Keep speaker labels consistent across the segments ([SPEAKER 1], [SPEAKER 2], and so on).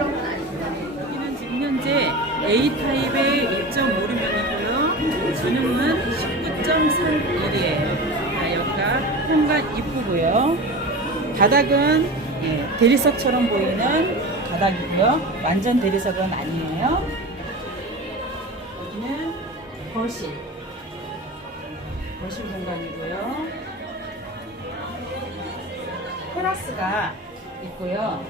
[SPEAKER 1] 여기는 지금 현재 A타입의 1.56명이고요. 주능은 19.31이에요. 아, 여기가 현관 입구고요. 바닥은 예, 대리석처럼 보이는 바닥이고요. 완전 대리석은 아니에요. 거실. 거실 공간이고요. 테라스가 있고요.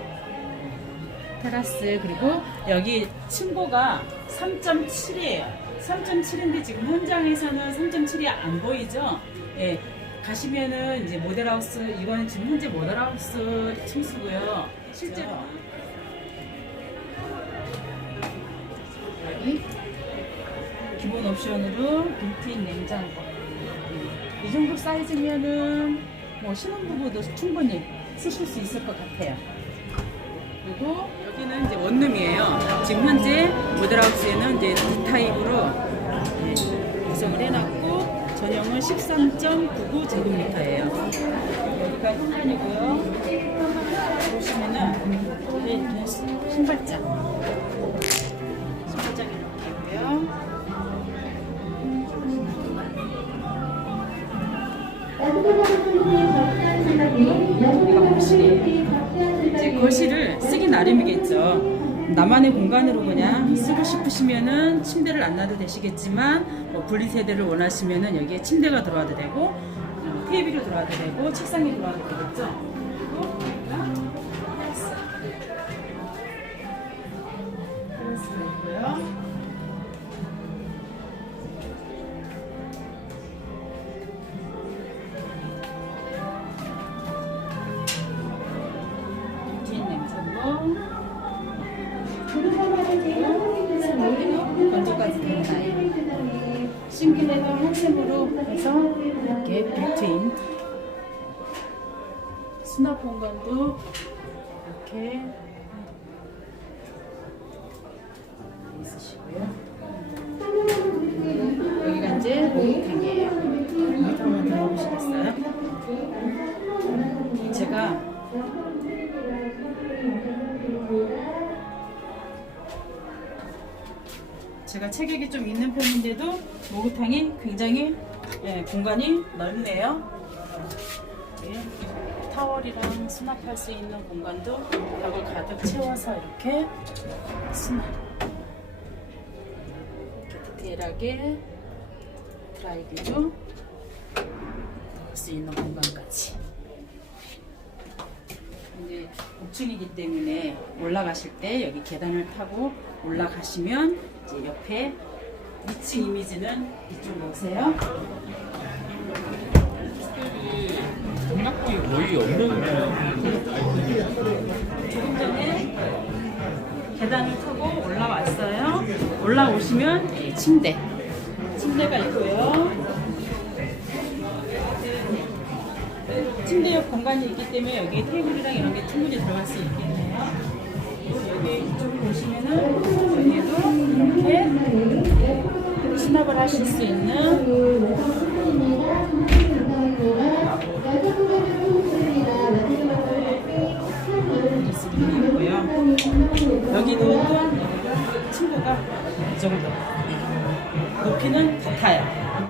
[SPEAKER 1] 테라스 그리고 여기 층고가 3.7이에요. 3.7인데 지금 현장에서는 3.7이 안 보이죠? 예. 가시면은 이제 모델하우스 이거는 지금 현재 모델하우스 층수고요. 실제로 여기 기본 옵션으로 빌트인 냉장고 예. 이 정도 사이즈면은 뭐 신혼부부도 충분히 쓰실 수 있을 것 같아요. 그리고 여기는 이제 원룸이에요. 지금 현재 모델하우스에는 이제 D타입으로 네, 구성을 해놨고 전용은 13.99 제곱미터예요. 여기가 현관이고요. 보시면은 이렇게 신발장, 이제 거실을 쓰기 나름이겠죠. 나만의 공간으로 그냥 쓰고 싶으시면은 침대를 안 놔도 되시겠지만 뭐 분리 세대를 원하시면은 여기에 침대가 들어와도 되고 어, 테이블이 들어와도 되고 책상이 들어와도 되겠죠. 싱크대도 한샘으로 해서 이렇게 빌트인 수납 공간도 이렇게 있으시고요. 여기가 이제 제가 체격이 좀 있는 편인데도 목욕탕이 굉장히 예, 공간이 넓네요. 예, 타월이랑 수납할 수 있는 공간도 벽을 가득 채워서 이렇게 수납. 이렇게 디테일하게 드라이기도 넣을 수 있는 공간까지. 5층이기 때문에 올라가실 때 여기 계단을 타고 올라가시면 이제 옆에 2층 이미지는 이쪽으로 오세요.
[SPEAKER 2] 공략이 거의 없는
[SPEAKER 1] 조금 전에 계단을 타고 올라왔어요. 올라오시면 이 침대. 침대가 있고요. 공간이 있기 때문에 여기 테이블이랑 이런 게 충분히 들어갈 수 있겠네요. 여기 이쪽 보시면은 여기도 이렇게 수납을 하실 수 있는. 있고요. 여기도 친구가 이 정도 높이는 같아요.